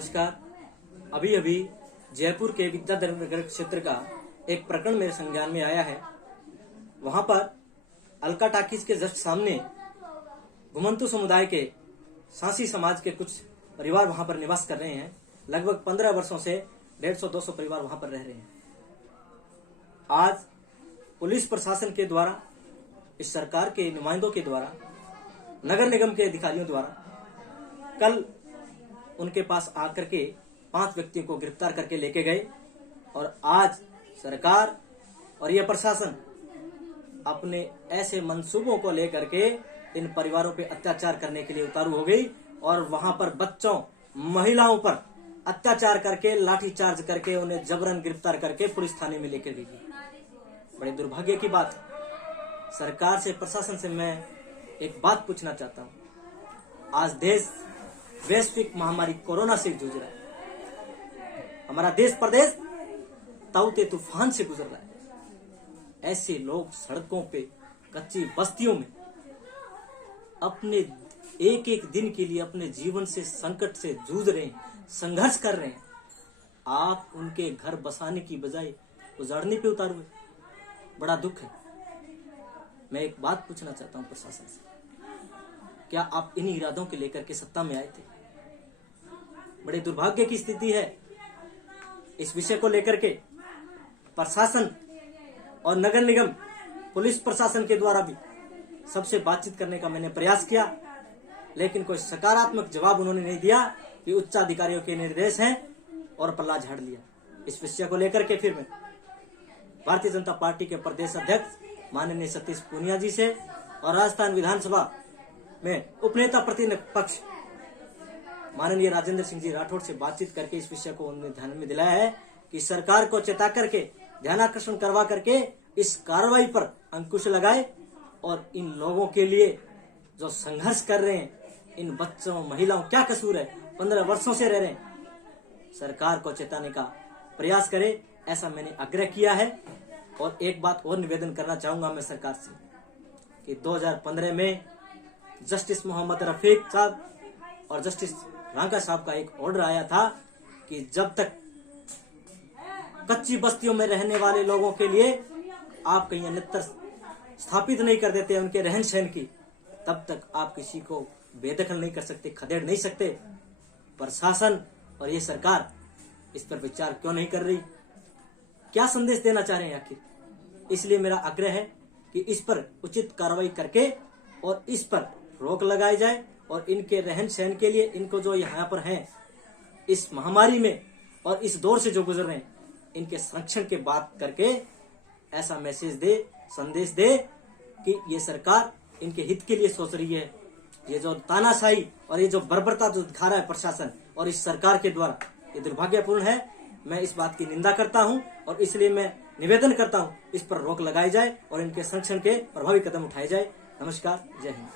नमस्कार। अभी अभी जयपुर के विद्याधर नगर क्षेत्र का एक प्रकरण मेरे संज्ञान में आया है। वहां पर अलका टाकीज के जस्ट सामने घुमंतु समुदाय के सांसी समाज के कुछ परिवार वहां पर निवास कर रहे हैं। लगभग 15 वर्षों से 150-200 परिवार वहां पर रह रहे हैं। आज पुलिस प्रशासन के द्वारा, इस सरकार के नुमाइंदों के द्वारा, नगर निगम के अधिकारियों द्वारा कल उनके पास आकर के 5 व्यक्तियों को गिरफ्तार करके लेके गए और आज सरकार और यह प्रशासन अपने ऐसे मंसूबों को लेकर के इन परिवारों पे अत्याचार करने के लिए उतारू हो गई और वहां पर बच्चों, महिलाओं पर अत्याचार करके, लाठीचार्ज करके उन्हें जबरन गिरफ्तार करके पुलिस थाने में लेकर गई। बड़े दुर्भाग्य की बात। सरकार से, प्रशासन से मैं एक बात पूछना चाहता हूं। आज देश वैश्विक महामारी कोरोना से जूझ रहा है। हमारा देश प्रदेश ताउते तूफान से गुजर रहा है। ऐसे लोग सड़कों पे, कच्ची बस्तियों में अपने एक एक दिन के लिए अपने जीवन से, संकट से जूझ रहे हैं, संघर्ष कर रहे हैं। आप उनके घर बसाने की बजाय उजाड़ने पे उतार हुए। बड़ा दुख है। मैं एक बात पूछना चाहता हूं प्रशासन से, क्या आप इन्हीं इरादों के लेकर के सत्ता में आए थे? बड़े दुर्भाग्य की स्थिति है। इस विषय को लेकर के प्रशासन और नगर निगम, पुलिस प्रशासन के द्वारा भी सबसे बातचीत करने का मैंने प्रयास किया, लेकिन कोई सकारात्मक जवाब उन्होंने नहीं दिया कि उच्चाधिकारियों के निर्देश हैं और पल्ला झाड़ लिया। इस विषय को लेकर के फिर मैं भारतीय जनता पार्टी के प्रदेश अध्यक्ष माननीय सतीश पूनिया जी से और राजस्थान विधानसभा में उपनेता प्रतिपक्ष माननीय राजेंद्र सिंह जी राठौड़ से बातचीत करके इस विषय को उन्होंने ध्यान में दिलाया है कि सरकार को चेता करके, ध्यानाकर्षण करवा करके इस कार्रवाई पर अंकुश लगाए और इन लोगों के लिए जो संघर्ष कर रहे हैं, इन बच्चों, महिलाओं, क्या कसूर है, 15 वर्षों से रह रहे हैं, सरकार को चेताने का प्रयास करे, ऐसा मैंने आग्रह किया है। और एक बात और निवेदन करना चाहूंगा मैं सरकार से कि 2015 में जस्टिस मोहम्मद रफीक साहब और जस्टिस रांका साहब का एक ऑर्डर आया था कि जब तक कच्ची बस्तियों में रहने वाले लोगों के लिए आप कहीं अन्यत्र स्थापित नहीं कर देते उनके रहन सहन की, तब तक आप किसी को बेदखल नहीं कर सकते, खदेड़ नहीं सकते। प्रशासन और ये सरकार इस पर विचार क्यों नहीं कर रही? क्या संदेश देना चाह रहे हैं आखिर? इसलिए मेरा आग्रह है कि इस पर उचित कार्रवाई करके और इस पर रोक लगाई जाए और इनके रहन सहन के लिए, इनको जो यहाँ पर हैं इस महामारी में और इस दौर से जो गुजर रहे हैं, इनके संरक्षण के बात करके ऐसा मैसेज दे, संदेश दे कि ये सरकार इनके हित के लिए सोच रही है। ये जो तानाशाही और ये जो बर्बरता जो दिखा रहा है प्रशासन और इस सरकार के द्वारा, ये दुर्भाग्यपूर्ण है। मैं इस बात की निंदा करता हूं और इसलिए मैं निवेदन करता हूं इस पर रोक लगाई जाए और इनके संरक्षण के प्रभावी कदम उठाए जाए। नमस्कार, जय हिंद।